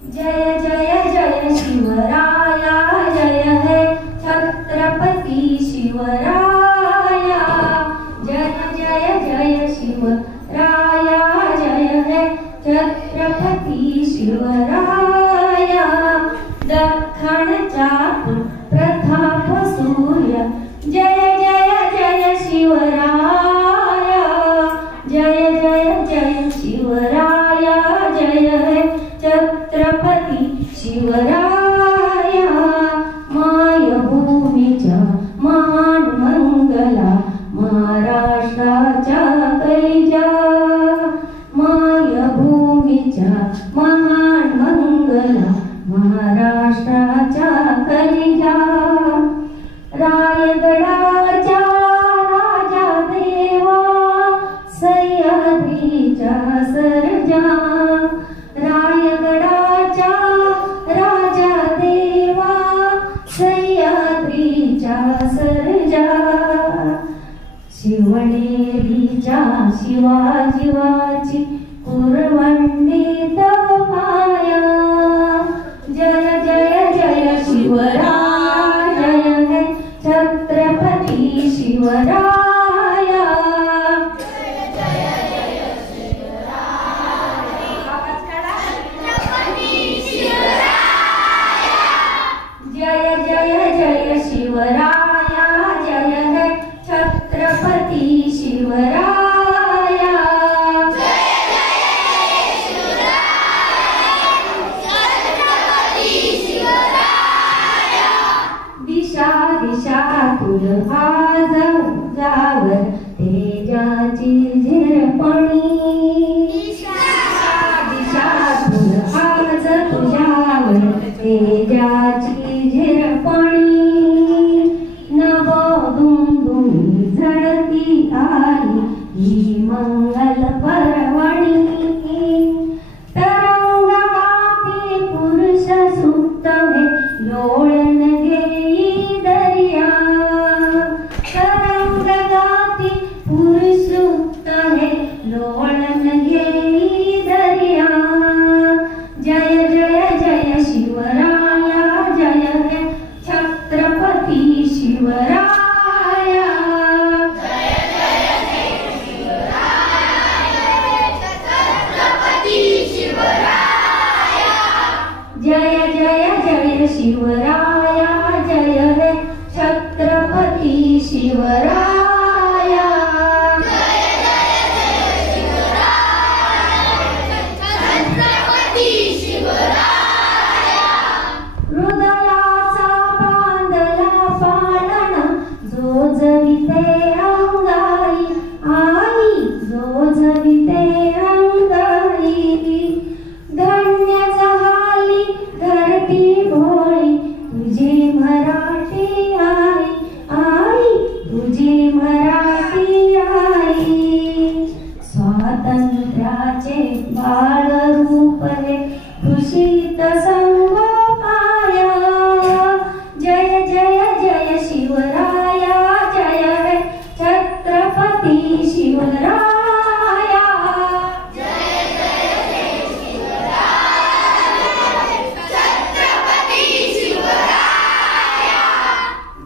जय जय जय शिवराया जय है छत्रपति शिवराया। जय जय जय शिवराया जय है छत्रपति शिवराया। दख्खनचा प्रताप सूर्य जय जय जय शिवराया। जय जय जय शिवराया जय है छत्रपती शिवराया। मायभूमीच्या महान मंगला महाराष्ट्राच्या कैजा। मायभूमीच्या महान मंगला महाराष्ट्राच्या कैजा। रायगडाच्या राजा देवा सह्याद्रीच्या सर्जा। रायगडाच्या राजा देवा सह्याद्रीच्या सर्जा। शिवनेरीच्या शिवाजीवाची कुरवंडी तव माया। जय जय जय शिवराया जय है छत्रपती शिवराया। जय जय जय शिवराया जय है छत्रपती शिवराया। दिशा दिशातून आज उजावर तेजाची झिरपणी। दिशातून आज तुझ्यावर तेजाची झिरपणी। नवदुमदुमी झळती आली ही मंगल पर्वणी। तरंग गाती पुरुष सुप्त है लोळण घेई दर्या। तरंग गाती पुरुष सुप्त है लोळण घेई दर्या। जय जय जय शिवराया जय है छत्रपती शिवराया। जय जय जय शिवराया जय है छत्रपती शिवराया। हृदयाचा बांधला पाळणा जोजविते अंगाई आई। जोजविते अंगाई धन्य झाली धरती भोळी तुझी मराठी आई। आई तुझी मराठी आई। स्वातंत्र्याचे बाळ रूप हे खुशीत संगोपाया। जय जय जय शिवराया जय है छत्रपती शिवराया।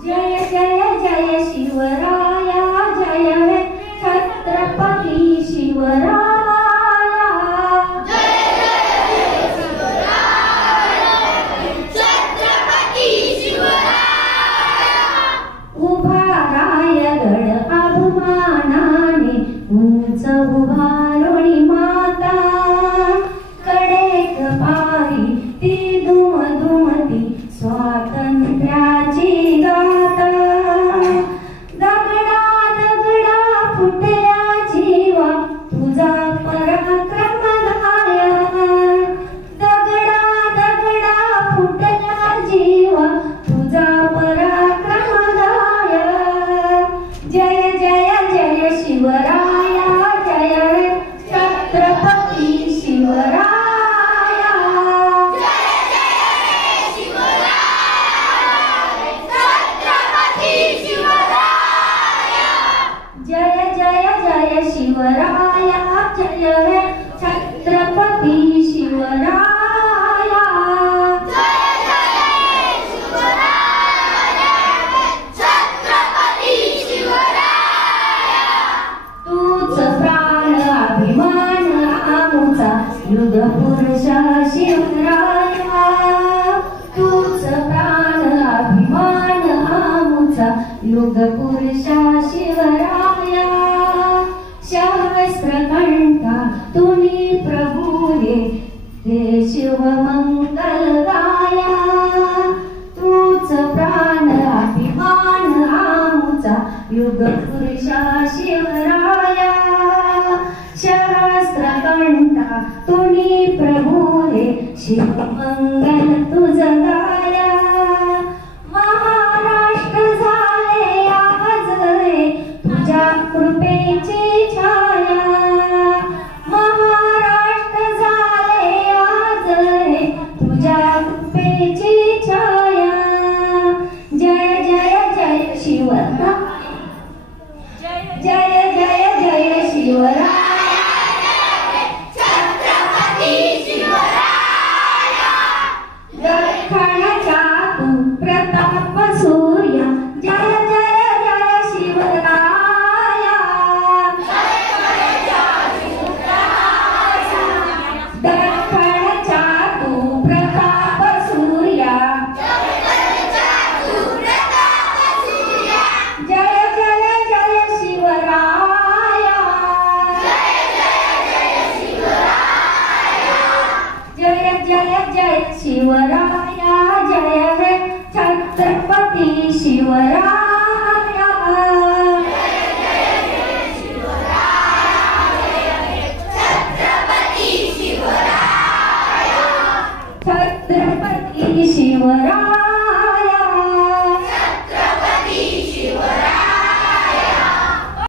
जय जय जय शिवराया जय है छत्रपती शिवराया। उभा रायगड अभिमानाने उंच उभा लोणी माता। कडेक पारी ती दुमदुमती स्वातंत्र्याची गाथा। दगडा दगडा फुटल्या जीवा तुझा पराक्रम गाया। दगडा दगडा फुटल्या जीवा तुझा पराक्रम गाया। जय जय जय शिवराया जय है छत्रपती शिवराया। जय जय शिवमंगल गाया तूच प्राण अभिमान आमुचा युग पुरुषा शिवराया शास्त्र कंठा तुनी प्रभू रे शिवमंगल तुझ गाया महाराष्ट्र झाले आज रे तुझ्या कृपेची छाया महाराष्ट्र झाले आज रे तुझ्या कृपेची छाया जय जय जय शिवराय जय जय जय शिवराय दख्खनचा तू प्रताप सूर्या जय जय जय शिवराया दख्खनचा तू प्रताप सूर्या जय जय जय शिवराया जय जय जय शिवराया जय हे छत्रपती शिवराया छत्रपती शिवराया